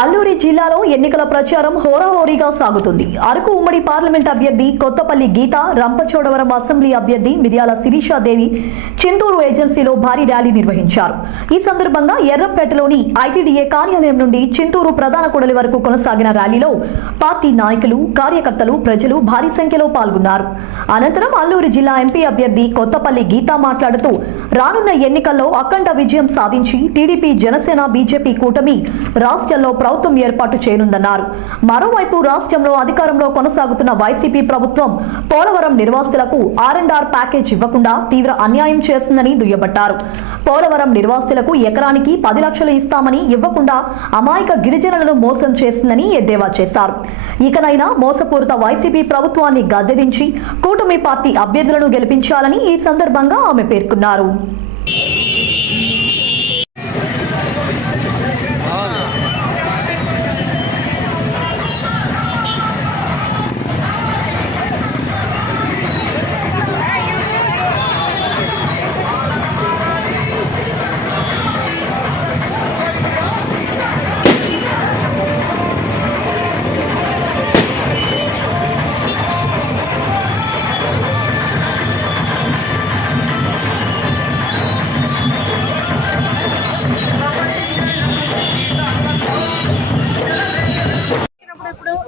అల్లూరి జిల్లాలో ఎన్నికల ప్రచారం హోరాహోరీగా సాగుతుంది. అరకు ఉమ్మడి పార్లమెంట్ అభ్యర్థి కొత్తపల్లి గీత, రంపచోడవరం అసెంబ్లీ అభ్యర్థి మిర్యాల శిరీషాదేవి చింతూరు ఏజెన్సీలో భారీ ర్యాలీ నిర్వహించారు. ఈ సందర్భంగా ఎర్రంపేటలోని ఐటీడీఏ కార్యాలయం నుండి చింతూరు ప్రధాన కూడలి వరకు కొనసాగిన ర్యాలీలో పార్టీ నాయకులు, కార్యకర్తలు, ప్రజలు భారీ సంఖ్యలో పాల్గొన్నారు. అనంతరం అల్లూరి జిల్లా ఎంపీ అభ్యర్థి కొత్తపల్లి గీత మాట్లాడుతూ రానున్న ఎన్నికల్లో అఖండ విజయం సాధించి టీడీపీ, జనసేన, బీజేపీ కూటమి రాష్ట్రంలో ప్రభుత్వం ఏర్పాటు చేయనుందన్నారు. మరోవైపు రాష్ట్రంలో అధికారంలో కొనసాగుతున్న వైసీపీ ప్రభుత్వం పోలవరం నిర్వాసితులకు R&R ప్యాకేజ్ ఇవ్వకుండా తీవ్ర అన్యాయం చేస్తుందని దుయ్యబట్టారు. పోలవరం నిర్వాసితులకు ఎకరానికి 10 లక్షలు ఇస్తామని ఇవ్వకుండా అమాయక గిరిజనులను మోసం చేస్తుందని ఎద్దేవా చేశారు. ఇకనైనా మోసపూరిత వైసీపీ ప్రభుత్వాన్ని గద్దెదించి కూటమి పార్టీ అభ్యర్థులను గెలిపించాలని ఈ సందర్భంగా ఆమె పేర్కొన్నారు.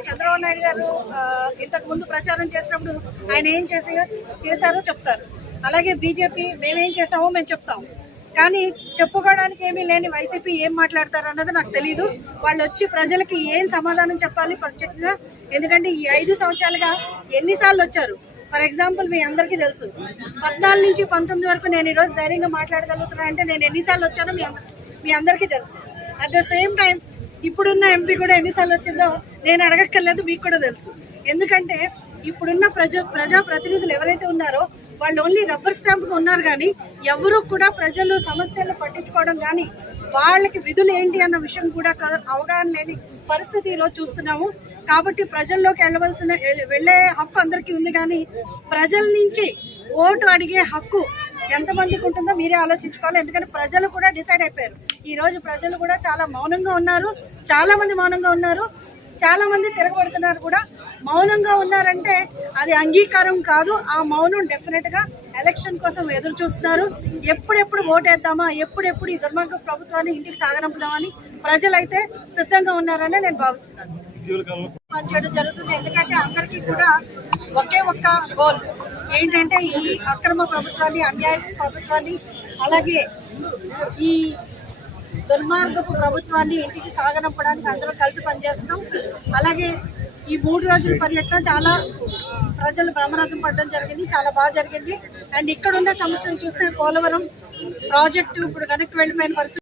చంద్రబాబు నాయుడు గారు ఇంతకు ముందు ప్రచారం చేసినప్పుడు ఆయన ఏం చేశారో చెప్తారు. అలాగే బీజేపీ మేమేం చేసామో మేము చెప్తాం. కానీ చెప్పుకోవడానికి ఏమీ లేని వైసీపీ ఏం మాట్లాడతారు అన్నది నాకు తెలియదు. వాళ్ళు వచ్చి ప్రజలకి ఏం సమాధానం చెప్పాలి ప్రత్యేకంగా. ఎందుకంటే ఈ 5 సంవత్సరాలుగా ఎన్నిసార్లు వచ్చారు. ఫర్ ఎగ్జాంపుల్ మీ అందరికీ తెలుసు, 14 నుంచి 19 వరకు నేను ఈరోజు ధైర్యంగా మాట్లాడగలుగుతున్నా అంటే నేను ఎన్నిసార్లు వచ్చానో మీ అందరికీ తెలుసు. అట్ ద సేమ్ టైం ఇప్పుడున్న ఎంపీ కూడా ఎన్నిసార్లు వచ్చిందో నేను అడగక్కర్లేదు, మీకు కూడా తెలుసు. ఎందుకంటే ఇప్పుడున్న ప్రజాప్రతినిధులు ఎవరైతే ఉన్నారో వాళ్ళు ఓన్లీ రబ్బర్ స్టాంప్గా ఉన్నారు. కానీ ఎవరు కూడా ప్రజలు సమస్యలు పట్టించుకోవడం కానీ వాళ్ళకి విధులు ఏంటి అన్న విషయం కూడా అవగాహన లేని పరిస్థితి ఈరోజు చూస్తున్నాము. కాబట్టి ప్రజల్లోకి వెళ్ళే హక్కు అందరికీ ఉంది. కానీ ప్రజల నుంచి ఓటు అడిగే హక్కు ఎంతమందికి ఉంటుందో మీరే ఆలోచించుకోవాలి. ఎందుకంటే ప్రజలు కూడా డిసైడ్ అయిపోయారు. ఈ రోజు ప్రజలు కూడా చాలా మౌనంగా ఉన్నారు. చాలా మంది మౌనంగా ఉన్నారు, చాలా మంది తిరగబడుతున్నారు కూడా. మౌనంగా ఉన్నారంటే అది అంగీకారం కాదు. ఆ మౌనం డెఫినెట్ గా ఎలక్షన్ కోసం ఎదురు చూస్తున్నారు. ఎప్పుడెప్పుడు ఓటేద్దామా, ఎప్పుడెప్పుడు ఈ దుర్మార్గ ప్రభుత్వాన్ని ఇంటికి సాగనంపుదామని ప్రజలైతే సిద్ధంగా ఉన్నారని నేను భావిస్తున్నాను. పనిచేయడం జరుగుతుంది. ఎందుకంటే అందరికీ కూడా ఒకే ఒక్క గోల్ ఏంటంటే ఈ అక్రమ ప్రభుత్వాన్ని, అన్యాయ ప్రభుత్వాన్ని, అలాగే ఈ దుర్మార్గపు ప్రభుత్వాన్ని ఇంటికి సాగనంపడానికి అందరూ కలిసి పనిచేస్తాం. అలాగే ఈ 3 రోజుల పర్యటన చాలా ప్రజలు బ్రహ్మరథం పడడం జరిగింది, చాలా బాగా జరిగింది. అండ్ ఇక్కడున్న సమస్యలు చూస్తే పోలవరం ప్రాజెక్టు ఇప్పుడు వెనక్కి వెళ్ళిపోయిన పరిస్థితి.